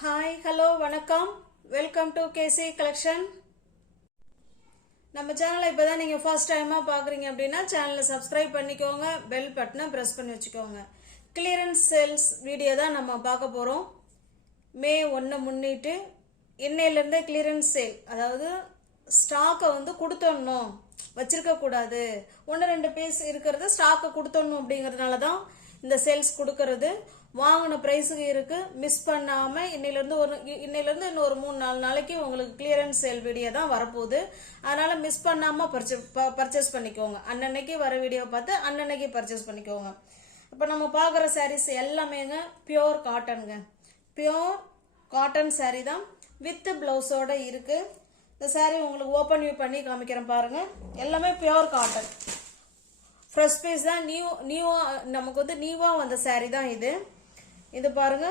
Hi hello வணக்கம் welcome to KC collection. நம்ம சேனலை இப்போ தான் நீங்கள் ஃபர்ஸ்ட் டைமாக பார்க்குறீங்க அப்படின்னா சேனலை சப்ஸ்கிரைப் பண்ணிக்கோங்க, பெல் பட்டனை ப்ரெஸ் பண்ணி வச்சுக்கோங்க. கிளியரன்ஸ் சேல்ஸ் வீடியோ தான் நம்ம பார்க்க போகிறோம். மே 1 முன்னிட்டு இன்னையிலேருந்தே கிளியரன்ஸ் சேல், அதாவது ஸ்டாக்கை கொடுத்துடணும், வச்சிருக்கக்கூடாது, 1-2 பீஸ் இருக்கிறது ஸ்டாக்கை கொடுத்துடணும் அப்படிங்கிறதுனால தான் இந்த சேல்ஸ் கொடுக்கறது. வாங்கின ப்ரைஸுக்கு இருக்கு, மிஸ் பண்ணாம இன்னையிலேருந்து இன்னொரு 3-4 நாளைக்கு உங்களுக்கு கிளியரன்ஸ் சேல் வீடியோ தான் வரப்போகுது. அதனால மிஸ் பண்ணாம பர்ச்சேஸ் பண்ணிக்கோங்க. அன்னன்னைக்கு வர வீடியோ பார்த்து அன்னன்னைக்கு பர்ச்சேஸ் பண்ணிக்கோங்க. இப்போ நம்ம பார்க்குற சாரீஸ் எல்லாமேங்க பியோர் காட்டனுங்க. பியோர் காட்டன் சாரீ தான் வித் பிளவுஸோட இருக்கு. இந்த சாரீ உங்களுக்கு ஓப்பன் வியூ பண்ணி காமிக்கிறேன் பாருங்க. எல்லாமே பியோர் காட்டன், ஃப்ரெஷ் பீஸ் தான். நமக்கு நியூவா வந்த சாரீ தான் இது. இது பாருங்க,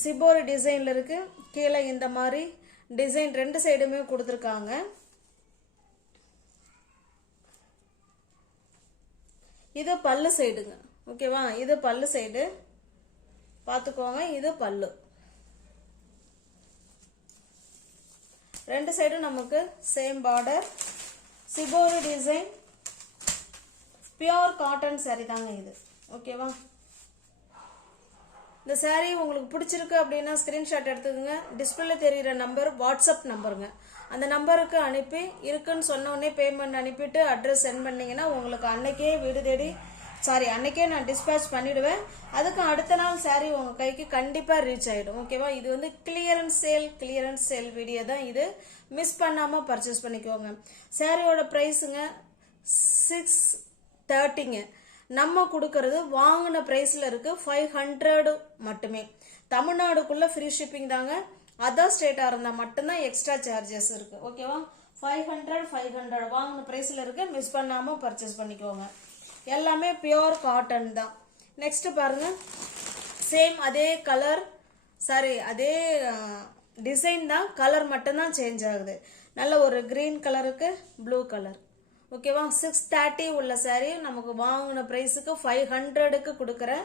சிபோரி டிசைன்ல இருக்கு. கீழே இந்த மாதிரி டிசைன் 2 சைடுமே கொடுத்துருக்காங்க. இது பல்லு சைடுங்க, ஓகேவா? இது பல்லு சைடு பார்த்துக்கோங்க. இது பல்லு. 2 சைடும் நமக்கு same border, shibori design, pure cotton sorry தாங்க இது, ஓகேவா? இந்த சாரீ உங்களுக்கு பிடிச்சிருக்கு அப்படின்னா ஸ்கிரீன்ஷாட் எடுத்துக்கோங்க. டிஸ்பிளேல தெரிகிற நம்பர் வாட்ஸ்அப் நம்பருங்க. அந்த நம்பருக்கு அனுப்பி இருக்குன்னு சொன்ன உடனே பேமெண்ட் அனுப்பிட்டு அட்ரஸ் சென்ட் பண்ணீங்கன்னா உங்களுக்கு அன்னைக்கே வீடு தேடி அன்னைக்கே நான் டிஸ்பேச் பண்ணிடுவேன். அதுக்கு அடுத்த நாள் சாரீ உங்க கைக்கு கண்டிப்பா ரீச் ஆயிடும், ஓகேவா? இது கிளியரன்ஸ் சேல் வீடியோ தான் இது. மிஸ் பண்ணாம பர்ச்சேஸ் பண்ணிக்கோங்க. சாரியோட பிரைஸுங்க 630ங்க. நம்ம கொடுக்கறது வாங்கின பிரைஸ்ல இருக்கு 500 மட்டுமே. தமிழ்நாடுக்குள்ள ஃப்ரீ ஷிப்பிங் தாங்க. அதர் ஸ்டேட்டா இருந்தா மட்டும்தான் எக்ஸ்ட்ரா சார்ஜஸ் இருக்கு, ஓகேவா? 500 வாங்கின பிரைஸ்ல இருக்கு. மிஸ் பண்ணாம பர்ச்சேஸ் பண்ணிக்கோங்க. எல்லாமே பியோர் காட்டன் தான். நெக்ஸ்ட் பாருங்க, சேம் அதே கலர், அதே டிசைன் தான், கலர் மட்டும்தான் சேஞ்ச் ஆகுது. நல்ல ஒரு கிரீன் கலருக்கு ப்ளூ கலர், ஓகேவா? 630 உள்ள சாரி நமக்கு வாங்கின பிரைஸுக்கு 500க்கு கொடுக்குறேன்.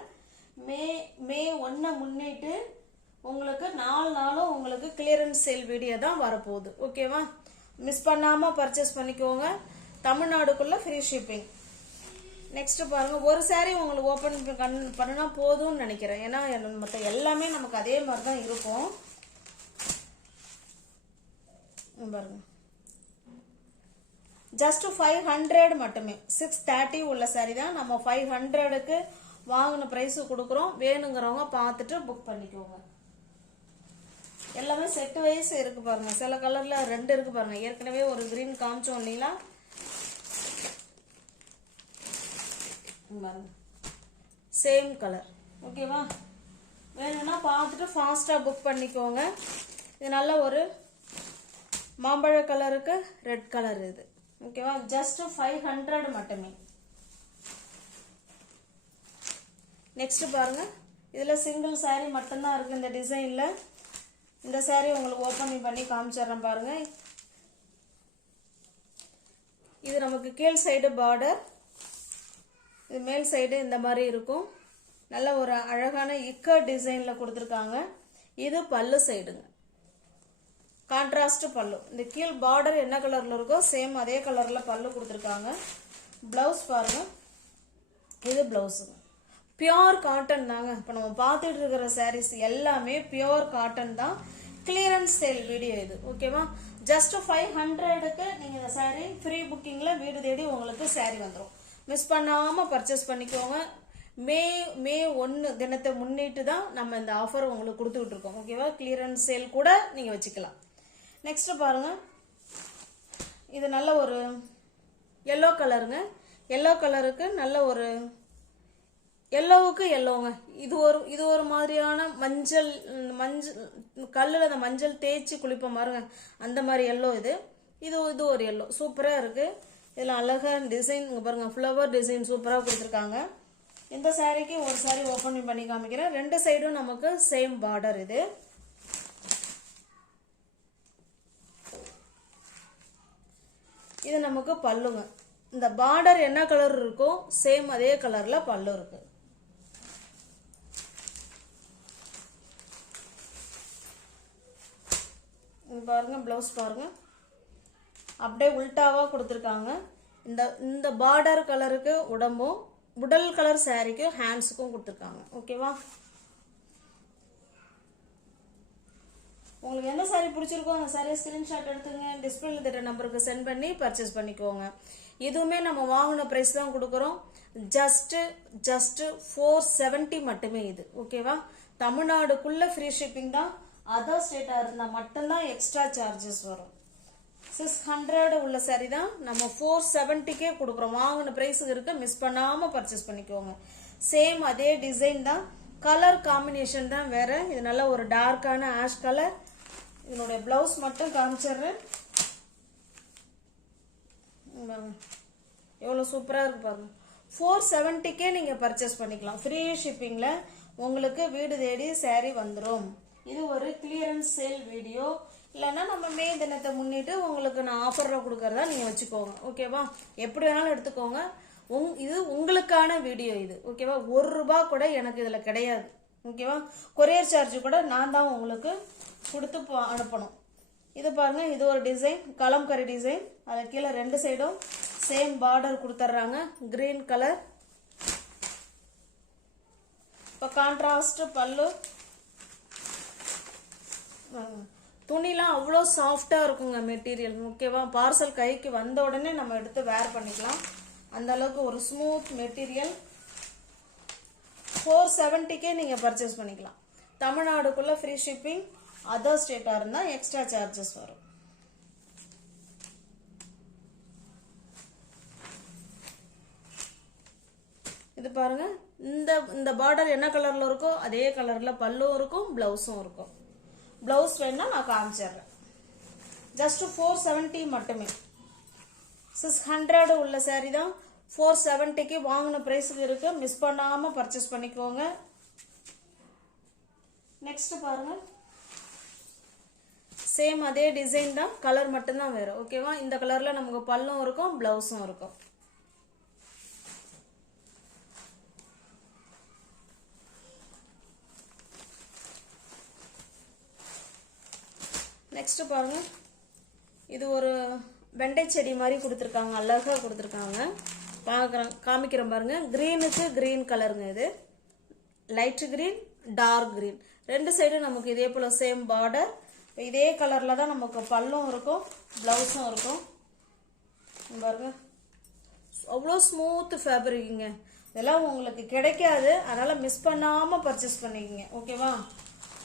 மே 1 முன்னிட்டு உங்களுக்கு 4 நாளும் உங்களுக்கு கிளியரன்ஸ் சேல் வீடியோ தான் வரப்போகுது, ஓகேவா? மிஸ் பண்ணாம பர்ச்சேஸ் பண்ணிக்கோங்க. தமிழ்நாடுக்குள்ள ஃப்ரீ ஷிப்பிங். நெக்ஸ்ட் பாருங்க, ஒரு சாரி உங்களுக்கு ஓப்பன் பண்ணினா போதும்னு நினைக்கிறேன். ஏன்னா மற்ற எல்லாமே நமக்கு அதே மாதிரி தான் இருக்கும். பாருங்க, ஜஸ்ட் 500 மட்டுமே. 630 உள்ள சாரி தான் நம்ம 500க்கு வாங்கின பிரைஸ் கொடுக்குறோம். வேணுங்கிறவங்க பார்த்துட்டு புக் பண்ணிக்கோங்க. எல்லாமே செட் வைஸ் இருக்கு பாருங்க. சில கலர்ல 2 இருக்கு பாருங்க. ஏற்கனவே ஒரு கிரீன் காமிச்சோம் இல்லைங்களா? சேம் கலர், ஓகேவா? வேணும்னா பார்த்துட்டு ஃபாஸ்டா புக் பண்ணிக்கோங்க. இது நல்ல ஒரு மாம்பழ கலருக்கு ரெட் கலர் இது, ஓகேவா? ஜஸ்ட் 500 மட்டுமே. நெக்ஸ்ட் பாருங்க, இதுல சிங்கிள் சாரி மட்டும்தான் இருக்கு இந்த டிசைன்ல. இந்த சாரி உங்களுக்கு ஓபன் பண்ணி காமிச்சிடுறேன் பாருங்க. இது நமக்கு கீழ் சைடு பார்டர், இது மேல் சைடு இந்த மாதிரி இருக்கும். நல்ல ஒரு அழகான இக்கர் டிசைன்ல கொடுத்துருக்காங்க. இது பல்லு சைடுங்க, கான்ட்ராஸ்ட் பல்லு. இந்த கீழ் பார்டர் என்ன கலர்ல இருக்கோ சேம் அதே கலர்ல பல்லு கொடுத்துருக்காங்க. பிளவுஸ் பாருங்க, இது பிளவுஸுங்க. பியோர் காட்டன் தாங்க. இப்போ நம்ம பார்த்துட்டு இருக்கிற சாரீஸ் எல்லாமே பியோர் காட்டன் தான். கிளியரன்ஸ் சேல் வீடியோ இது, ஓகேவா? ஜஸ்ட் 500க்கு நீங்க இந்த சாரீ ஃப்ரீ புக்கிங்ல வீடு தேடி உங்களுக்கு சாரீ வந்துடும். மிஸ் பண்ணாம பர்ச்சேஸ் பண்ணிக்கோங்க. மே 1 தினத்தை முன்னிட்டு தான் நம்ம இந்த ஆஃபர் உங்களுக்கு கொடுத்துட்டு இருக்கோம், ஓகேவா? கிளியரன்ஸ் சேல் கூட நீங்க வச்சுக்கலாம். நெக்ஸ்ட் பாருங்க, இது நல்ல ஒரு எல்லோ கலருங்க. எல்லோ கலருக்கு நல்ல ஒரு எல்லோவுக்கு எல்லோங்க. இது ஒரு மாதிரியான மஞ்சள் கல்லுல அந்த மஞ்சள் தேய்ச்சி குளிப்ப பாருங்க, அந்த மாதிரி எல்லோ. இது ஒரு எல்லோ சூப்பரா இருக்கு. இதுல அழகா டிசைன் பாருங்க, ஃப்ளவர் டிசைன் சூப்பரா கொடுத்துருக்காங்க. இந்த சாரிக்கு ஒரு சாரி ஓபன் பண்ணி காமிக்கிறேன். 2 சைடும் நமக்கு சேம் பார்டர். இது நமக்கு பல்லுங்க. இந்த பார்டர் என்ன கலர் இருக்கோ சேம் அதே கலர்ல பல்லு இருக்கு. பாருங்க ப்ளவுஸ் பாருங்க அப்படியே உல்டாவாக கொடுத்துருக்காங்க. இந்த பார்டர் கலருக்கு உடம்பும் உடல் கலர் சாரிக்கும் ஹேண்ட்ஸுக்கும் கொடுத்துருக்காங்க. ஓகேவா? உங்களுக்கு எந்த சாரி பிடிச்சிருக்கோ அந்த சாரியை ஸ்கிரீன்ஷாட் எடுத்துங்க, டிஸ்பிளேல தெரிய நம்பருக்கு சென்ட் பண்ணி பர்ச்சேஸ் பண்ணிக்கோங்க. இதுவுமே நம்ம வாங்கின ப்ரைஸ் தான் கொடுக்குறோம். ஜஸ்ட் 470 மட்டுமே இது. ஓகேவா? தமிழ்நாடுக்குள்ள ஃப்ரீ ஷிப்பிங் தான். அதர் ஸ்டேட்டாக இருந்தால் மட்டும்தான் எக்ஸ்ட்ரா சார்ஜஸ் வரும். 600 உள்ள சாரி தான் நம்ம 470க்கே கொடுக்குறோம். வாங்கின ப்ரைஸுக்கு இருக்க மிஸ் பண்ணாமல் பர்ச்சேஸ் பண்ணிக்கோங்க. சேம் அதே டிசைன் தான், கலர் காம்பினேஷன் தான் வேற. இது நல்ல ஒரு டார்க்கான ஆஷ் கலர். இதனுடைய பிளவுஸ் மட்டும் காமிச்சிடுறேன். எவ்வளோ சூப்பராக இருக்கு பாருங்க. 470க்கே நீங்கள் பர்ச்சேஸ் பண்ணிக்கலாம். ஃப்ரீ ஷிப்பிங்கில் உங்களுக்கு வீடு தேடி சாரி வந்துடும். இது ஒரு கிளியரன்ஸ் சேல் வீடியோ. இல்லைன்னா நம்ம மே தினத்தை முன்னிட்டு உங்களுக்கு நான் ஆஃபரில் கொடுக்கறதா நீங்கள் வச்சுக்கோங்க. ஓகேவா? எப்படி வேணாலும் எடுத்துக்கோங்க. இது உங்களுக்கான வீடியோ இது. ஓகேவா? ₹1 கூட எனக்கு இதில் கிடையாது. ஓகேவா? கொரியர் சார்ஜ் கூட நான் தான் உங்களுக்கு கொடுத்து அனுப்பணும். இது பாருங்க, இது ஒரு டிசைன், கலம்கரி டிசைன். அது கீழே 2 சைடும் சேம் பார்டர் கொடுத்துட்றாங்க, கிரீன் கலர். இப்போ கான்ட்ராஸ்ட் பல்லு. துணிலாம் அவ்வளோ சாஃப்டாக இருக்குங்க மெட்டீரியல். ஓகேவா? பார்சல் கைக்கு வந்த உடனே நம்ம எடுத்து வேர் பண்ணிக்கலாம். அந்த அளவுக்கு ஒரு ஸ்மூத் மெட்டீரியல். 470க்கே நீங்கள் பர்ச்சேஸ் பண்ணிக்கலாம். தமிழ்நாடுக்குள்ள ஃப்ரீ ஷிப்பிங். அதர் ஸ்டேட்டாக இருந்தால் எக்ஸ்ட்ரா சார்ஜஸ் வரும். இது பாருங்க, இந்த பார்டர் என்ன கலர்ல இருக்கோ அதே கலர்ல பல்லும் இருக்கும், பிளவுஸும் இருக்கும். பிளவுஸ் வேணா நான் காமிச்சிடுறேன். ஜஸ்ட் 470 மட்டுமே. 600 உள்ள சாரி தான் 470க்கு வாங்கின பிரைஸுக்கு இருக்கு. மிஸ் பண்ணாம பர்ச்சேஸ் பண்ணிக்கோங்க. நெக்ஸ்ட் பாருங்க, சேம் அதே டிசைன் தான், கலர் மட்டும்தான் வேற. ஓகேவா? இந்த கலர்ல நமக்கு பல்லும் இருக்கும், பிளவுஸும் இருக்கும். நெக்ஸ்ட் பாருங்க, இது ஒரு வெண்டை செடி மாதிரி கொடுத்துருக்காங்க, அழகா கொடுத்துருக்காங்க. காமிக்கிறேன் பாருங்க. கிரீனுக்கு கிரீன் கலருங்க. இது லைட் கிரீன், டார்க் கிரீன், 2 சைடும் நமக்கு இதே போல சேம் பார்டர். இதே கலர்ல தான் நமக்கு பல்லும் இருக்கும், பிளவுஸும் இருக்கும். பாருங்க, அவ்வளோ ஸ்மூத் ஃபேப்ரிக்குங்க. இதெல்லாம் உங்களுக்கு கிடைக்காது, அதனால மிஸ் பண்ணாம பர்ச்சேஸ் பண்ணிக்கங்க. ஓகேவா?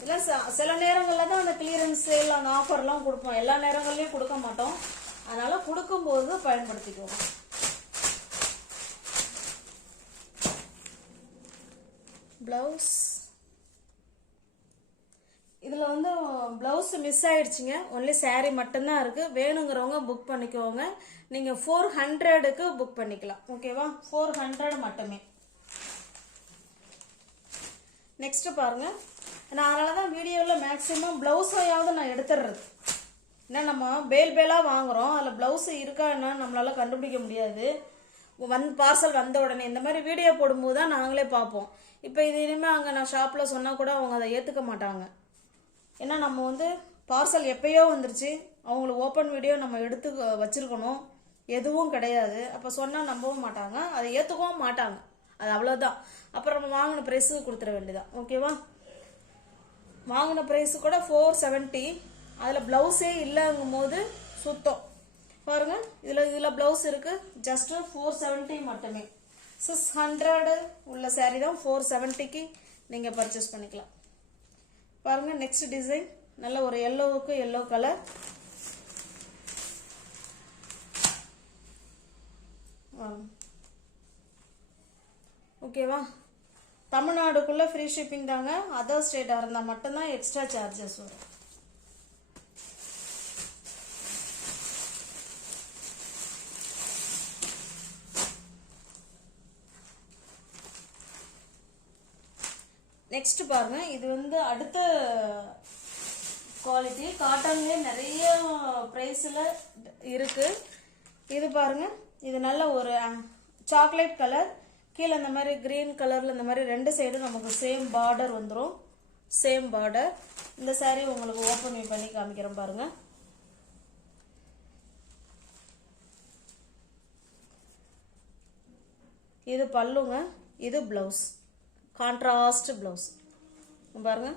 இதெல்லாம் சில நேரங்களில் தான் அந்த கிளியரன்ஸ் சேல், அந்த ஆஃபர்லாம் கொடுப்போம். எல்லா நேரங்கள்லையும் கொடுக்க மாட்டோம். அதனால கொடுக்கும்போது பயன்படுத்திக்கோங்க. பிளவுஸ், இதில் வந்து பிளவுஸ் மிஸ் ஆயிடுச்சுங்க. ஒன்லி சாரி மட்டும்தான் இருக்கு. வேணுங்கிறவங்க புக் பண்ணிக்கோங்க. நீங்கள் 400க்கு புக் பண்ணிக்கலாம். ஓகேவா? 400 மட்டுமே. நெக்ஸ்ட் பாருங்க, நான் அதனால தான் வீடியோவில் மேக்ஸிமம் ப்ளவுஸையாவது நான் எடுத்துடுறது. ஏன்னா நம்ம பேலாக வாங்குகிறோம், அதில் ப்ளவுஸு இருக்கா என்ன நம்மளால கண்டுபிடிக்க முடியாது. பார்சல் வந்த உடனே இந்த மாதிரி வீடியோ போடும்போது தான் நாங்களே பார்ப்போம். இப்போ இது இனிமேல் அங்கே நான் ஷாப்பில் சொன்னால் கூட அவங்க அதை ஏற்றுக்க மாட்டாங்க. ஏன்னா நம்ம வந்து பார்சல் எப்பயோ வந்துருச்சு, அவங்களுக்கு ஓப்பன் வீடியோ நம்ம எடுத்து வச்சுருக்கணும், எதுவும் கிடையாது. அப்போ சொன்னால் நம்பவும் மாட்டாங்க, அதை ஏற்றுக்கவும் மாட்டாங்க. அது அவ்வளோதான். அப்புறம் நம்ம வாங்கின ப்ரைஸுக்கு கொடுத்துட வேண்டியதான். ஓகேவா? வாங்கின ப்ரைஸு கூட 470, அதில் ப்ளவுஸே இல்லைங்கும் போது சுத்தம். பாருங்க, இதில் ப்ளவுஸ் இருக்கு. ஜஸ்ட் 470 மட்டுமே. 600 உள்ள சாரி தான் 470க்கு நீங்கள் பர்ச்சேஸ் பண்ணிக்கலாம். பாருங்க, நெக்ஸ்ட் டிசைன் நல்ல ஒரு எல்லோவுக்கு எல்லோ கலர். ஓகேவா? தமிழ்நாடுக்குள்ள ஃப்ரீ ஷிப்பிங் தாங்க. அதர் ஸ்டேட்டாக இருந்தால் மட்டும்தான் எக்ஸ்ட்ரா சார்ஜஸ் வரும். நெக்ஸ்ட் பாருங்க, இது வந்து அடுத்த குவாலிட்டி. காட்டன்லேயே நிறைய ப்ரைஸில் இருக்கு. இது பாருங்க, இது நல்ல ஒரு சாக்லேட் கலர். கீழே இந்த மாதிரி கிரீன் கலரில் இந்த மாதிரி 2 சைடும் நமக்கு சேம் பார்டர் வந்துடும். Same border. இந்த சாரீ உங்களுக்கு ஓப்பன் பண்ணி காமிக்கிறேன் பாருங்க. இது பல்லுங்க, இது ப்ளவுஸ், கான்ட்ராஸ்ட் ப்ளவுஸ் பாருங்க.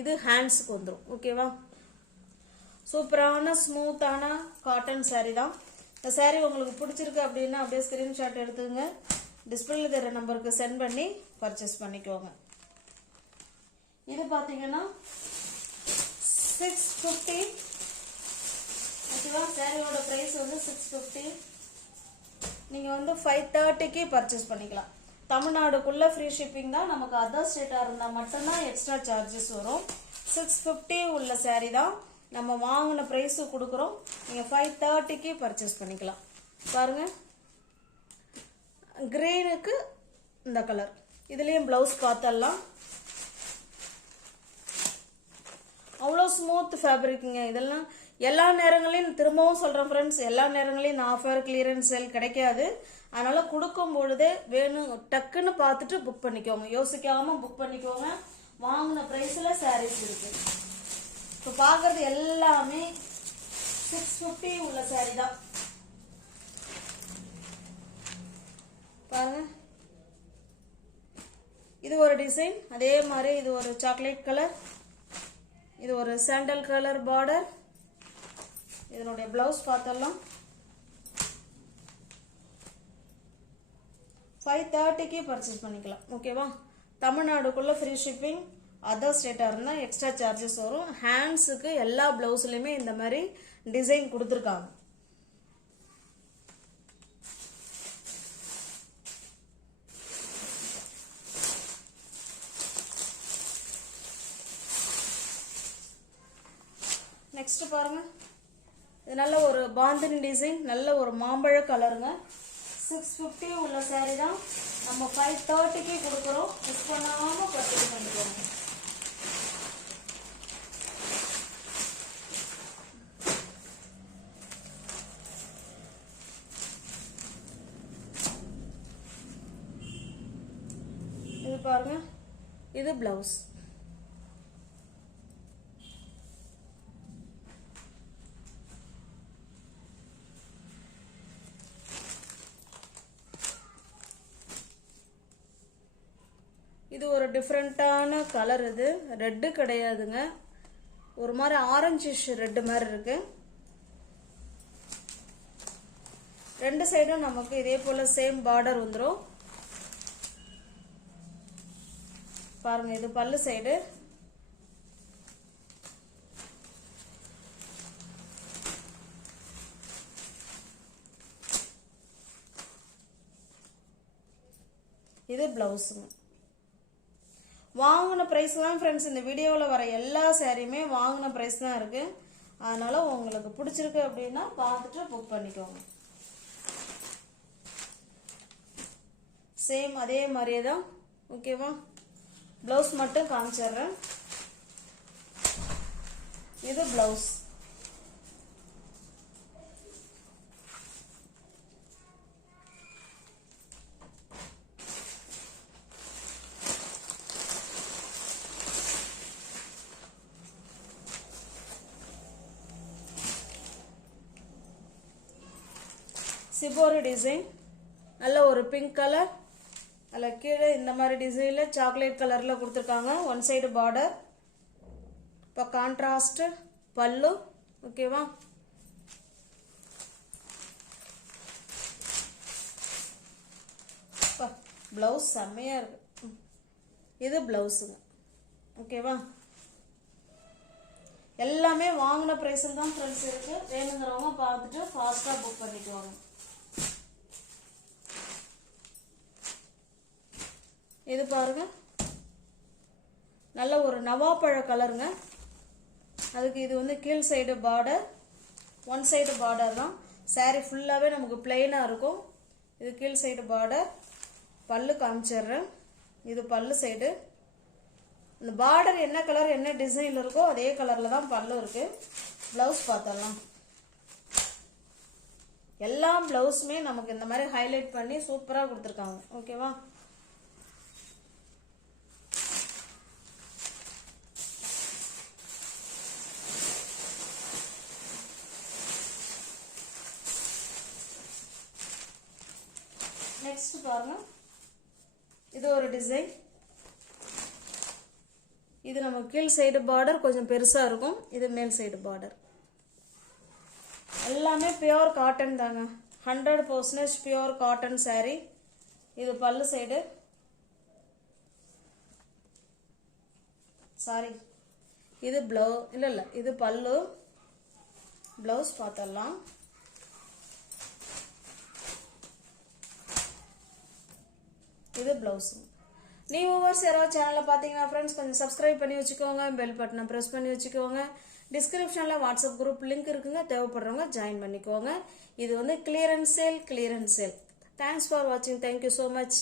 இது ஹேண்ட்ஸுக்கு வந்துடும். ஓகேவா? சூப்பரான ஸ்மூத்தான காட்டன் saree தான். இந்த saree உங்களுக்கு பிடிச்சிருக்கு அப்படின்னா அப்படியே ஸ்க்ரீன்ஷாட் எடுத்துங்க, டிஸ்பிளேல தர நம்பருக்கு சென்ட் பண்ணி பர்ச்சேஸ் பண்ணிக்கோங்க. இது பார்த்தீங்கன்னா 650. ஓகேவா? சாரியோட ப்ரைஸ் வந்து 650. நீங்கள் வந்து 530க்கு பர்ச்சேஸ் பண்ணிக்கலாம். தமிழ்நாடுக்குள்ளே ஃப்ரீ ஷிப்பிங் தான். நமக்கு அதர் ஸ்டேட்டாக இருந்தால் மட்டும்தான் எக்ஸ்ட்ரா சார்ஜஸ் வரும். 650 உள்ள சாரீ தான் நம்ம வாங்கின ப்ரைஸு கொடுக்குறோம். நீங்கள் 530க்கு பர்ச்சேஸ் பண்ணிக்கலாம். பாருங்கள், கிரீனுக்கு இந்த கலர். இதுலேயும் ப்ளவுஸ் பார்த்தரலாம். அவ்வளோ ஸ்மூத் ஃபேப்ரிக்குங்க. இதெல்லாம் எல்லா நேரங்களையும் திரும்பவும் சொல்கிறேன் ஃப்ரெண்ட்ஸ், எல்லா நேரங்களையும் இந்த ஆஃபர் கிளியரன்ஸ் சேல் கிடைக்காது. அதனால் கொடுக்கும் பொழுதே வேணும் டக்குன்னு பார்த்துட்டு புக் பண்ணிக்கோங்க, யோசிக்காமல் புக் பண்ணிக்கோங்க. வாங்கின ப்ரைஸில் சாரீஸ் இருக்குது. இப்போ பார்க்குறது எல்லாமே 650 உள்ள சாரீ தான். பாருங்க, இது ஒரு டிசைன். அதே மாதிரி இது ஒரு சாக்லேட் கலர், இது ஒரு சாண்டல் கலர் பார்டர். இதனுடைய பிளவுஸ் பார்த்தலாம். 530க்கு பர்ச்சேஸ் பண்ணிக்கலாம். ஓகேவா? தமிழ்நாடுக்குள்ள ஃப்ரீ ஷிப்பிங், அதர் ஸ்டேட்டாக இருந்தால் எக்ஸ்ட்ரா சார்ஜஸ் வரும். ஹேண்ட்ஸுக்கு எல்லா பிளவுஸ்லையுமே இந்த மாதிரி டிசைன் கொடுத்துருக்காங்க. நெக்ஸ்ட் பாருங்க, இது நல்ல ஒரு பாந்தினி டிசைன், நல்ல ஒரு மாம்பழ கலருங்க. 650 உள்ள சாரீ தான் நம்ம 530க்கு கொடுக்குறோம். மிஸ் பண்ணாமல் பர்ச்சேஸ் பண்ணிக்கோங்க. இது பாருங்க, இது பிளவுஸ். இது ஒரு டிஃப்ரெண்ட்டான கலர். இது ரெட்டு கிடையாதுங்க, ஒரு மாதிரி ஆரஞ்சிஷ் ரெட்டு மாதிரி இருக்கு. ரெண்டு சைடும் நமக்கு இதே போல சேம் பார்டர் வந்துடும். பாருங்க, இது பல்லு சைடு. இது பிளவுஸுங்க. வாங்கின ப்ரைஸ் தான் ஃப்ரெண்ட்ஸ். இந்த வீடியோவில் வர எல்லா சாரியுமே வாங்கின ப்ரைஸ் தான் இருக்குது. அதனால் உங்களுக்கு பிடிச்சிருக்கு அப்படின்னா பார்த்துட்டு புக் பண்ணிக்கோங்க. சேம் அதே மாதிரியே தான். ஓகேவா? ப்ளவுஸ் மட்டும் காமிச்சிடுறேன். இது ப்ளவுஸ். சிபோரி டிசைன், நல்ல ஒரு பிங்க் கலர். அதில் கீழே இந்த மாதிரி டிசைனில் சாக்லேட் கலரில் கொடுத்துருக்காங்க. One side border. இப்போ கான்ட்ராஸ்ட் பல்லு. ஓகேவா? ப்ளவுஸ் செம்மையாக இருக்கு. இது ப்ளவுஸுங்க. ஓகேவா? எல்லாமே வாங்கின ப்ரைஸில் தான் ஃப்ரெண்ட்ஸ் இருக்குது. வேணுங்கிறவங்க பார்த்துட்டு ஃபாஸ்ட்டாக புக் பண்ணிக்குவாங்க. இது பாருங்க, நல்ல ஒரு நவாப்பழ கலருங்க. அதுக்கு இது வந்து கீழ் side border, one side border தான். சாரீ ஃபுல்லாகவே நமக்கு பிளெயினாக இருக்கும். இது கீழ் சைடு பார்டர். பல்லு காமிச்சிடுறேன். இது பல்லு சைடு. இந்த பார்டர் என்ன கலர் என்ன டிசைன் இருக்கோ அதே கலரில் தான் பல்லு இருக்குது. ப்ளவுஸ் பார்த்தலாம். எல்லா ப்ளவுஸுமே நமக்கு இந்த மாதிரி ஹைலைட் பண்ணி சூப்பராக கொடுத்துருக்காங்க. ஓகேவா? நெக்ஸ்ட் பாருங்க, இது ஒரு டிசைன். இது நம்ம கீழ் சைடு பார்டர் கொஞ்சம் பெருசா இருக்கும், இது மேல் சைடு பார்டர். எல்லாமே பியோர் காட்டன் தாங்க, 100% பியோர் காட்டன் saree. இது பல்லு சைடு, சாரி இது இல்ல இது பல்லு. பிளவுஸ் பார்த்தலாம். இது பிளவுஸ். நீ ஓவர்ஸ் யாராவது சேனலை பார்த்தீங்கன்னா ஃப்ரெண்ட்ஸ் கொஞ்சம் சப்ஸ்கிரைப் பண்ணி வச்சுக்கோங்க, பெல் பட்டனை ப்ரெஸ் பண்ணி வச்சுக்கோங்க. டிஸ்கிரிப்ஷனில் வாட்ஸ்அப் குரூப் லிங்க் இருக்குங்க, தேவைப்படுறவங்க ஜாயின் பண்ணிக்கோங்க. இது வந்து கிளியரன்ஸ் சேல். தேங்க்ஸ் ஃபார் வாட்சிங். Thank you so much.